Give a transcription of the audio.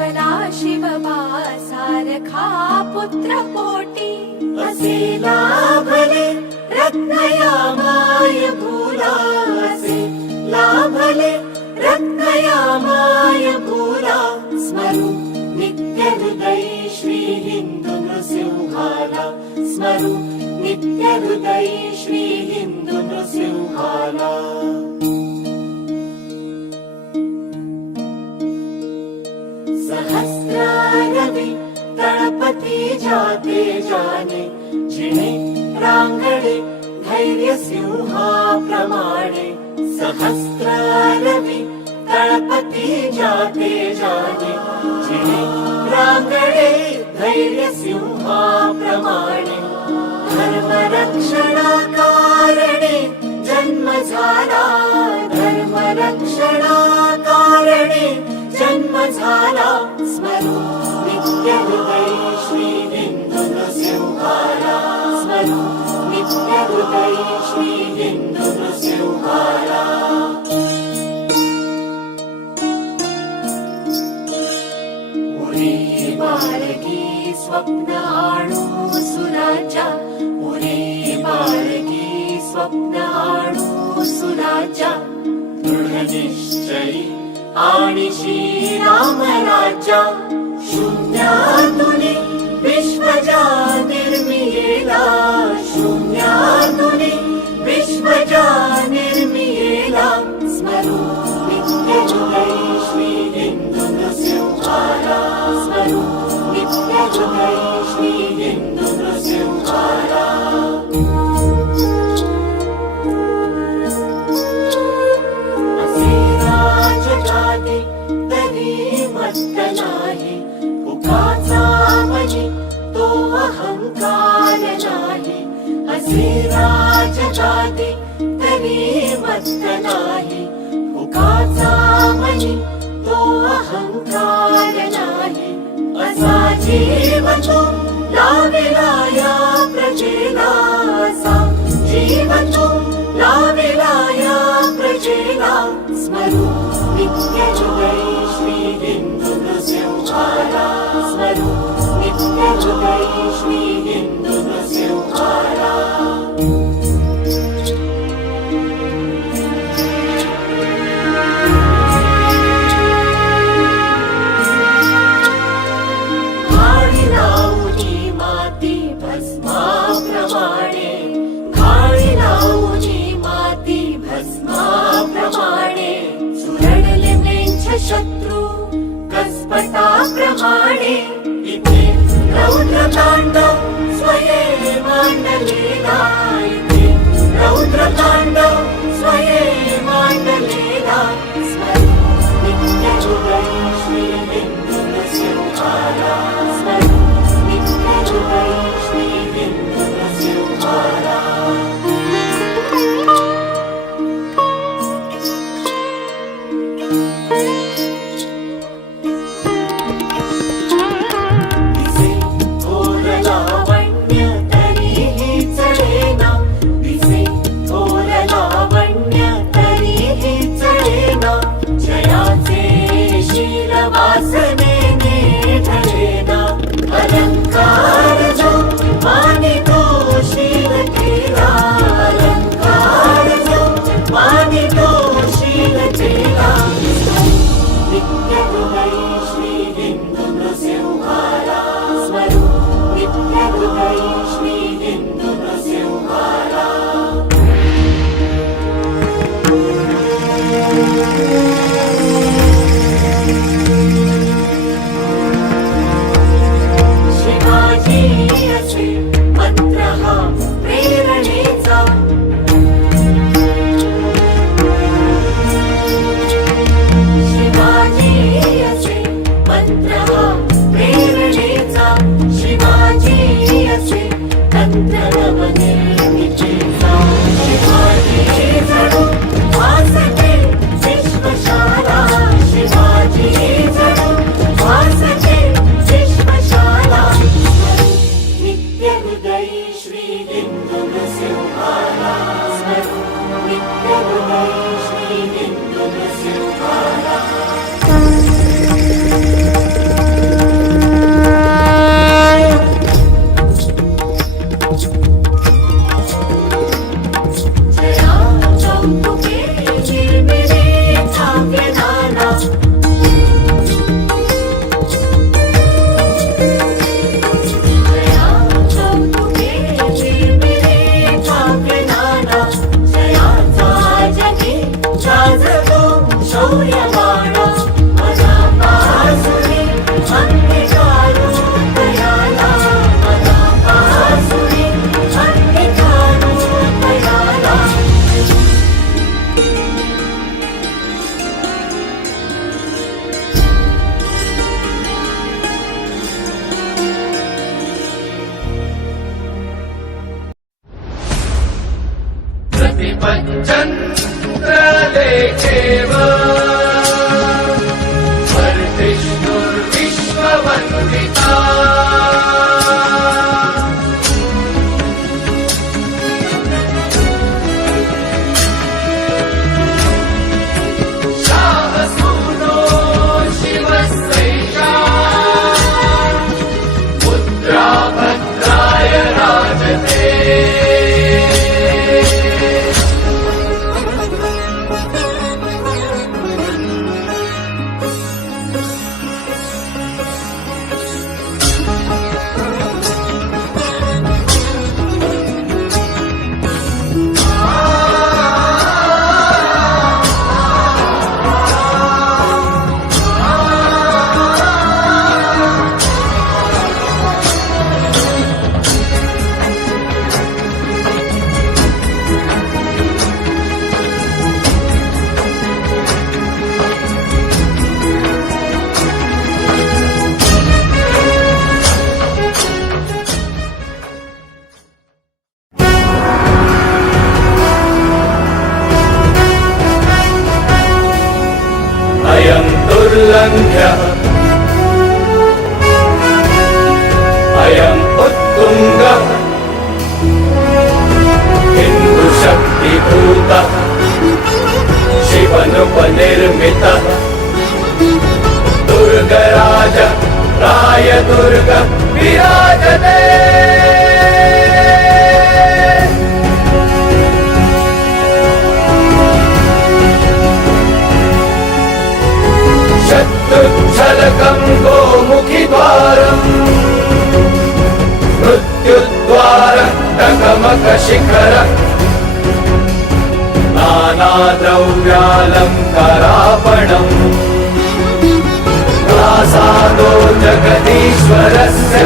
घडवला शिवबा सारखा पुत्र लाभले रत्नया माय असे लाभले रत्नया माय भूला। स्मरु नित्य हृदय श्री हिंदू नृसिंहाला। स्मरु नित्य हृदय श्री हिंदू नृसिंहाला सहस्रारवि तळपती जाते जाने जिणे रांगणे धैर्य सिंहाप्रमाणे सहस्रारवि तळपती जाते जाने जिणे रांगणे धैर्य सिंहाप्रमाणे धर्मरक्षणाकारणे जन्म झाला धर्मरक्षणाकारणे जन्म झाला हृदय श्री नृसिंहाला उरे बालकी स्वप्न आणू सुराजा उरे बालकी स्वप्न आणू सुराजा दृढ निश्चयी आणि श्रीराम राजा शून्यातुनी विश्वजा निर्मियेला शून्यातुनी विश्वजा निर्मियेला तो अहंकार नाही असे राजगादी तरी मत्त नाही उगाचा मनी तो अहंकार नाही असा तो कसपटाप्रमाणे इथे रौद्र तांडव स्वये मांडलेला इथे रौद्र ವಿಭೂತ ಶಿವನುಪನಿರ್ಮಿತ ದುರ್ಗರಾಜ ರಾಯ ದುರ್ಗ ವಿರಾಜತೆ शत्रुच्छलकं गोमुखिद्वारम् मृत्युद्वार टकमकशिखर नानाद्रव्यालङ्करापणम् प्रासादो जगदीश्वरस्य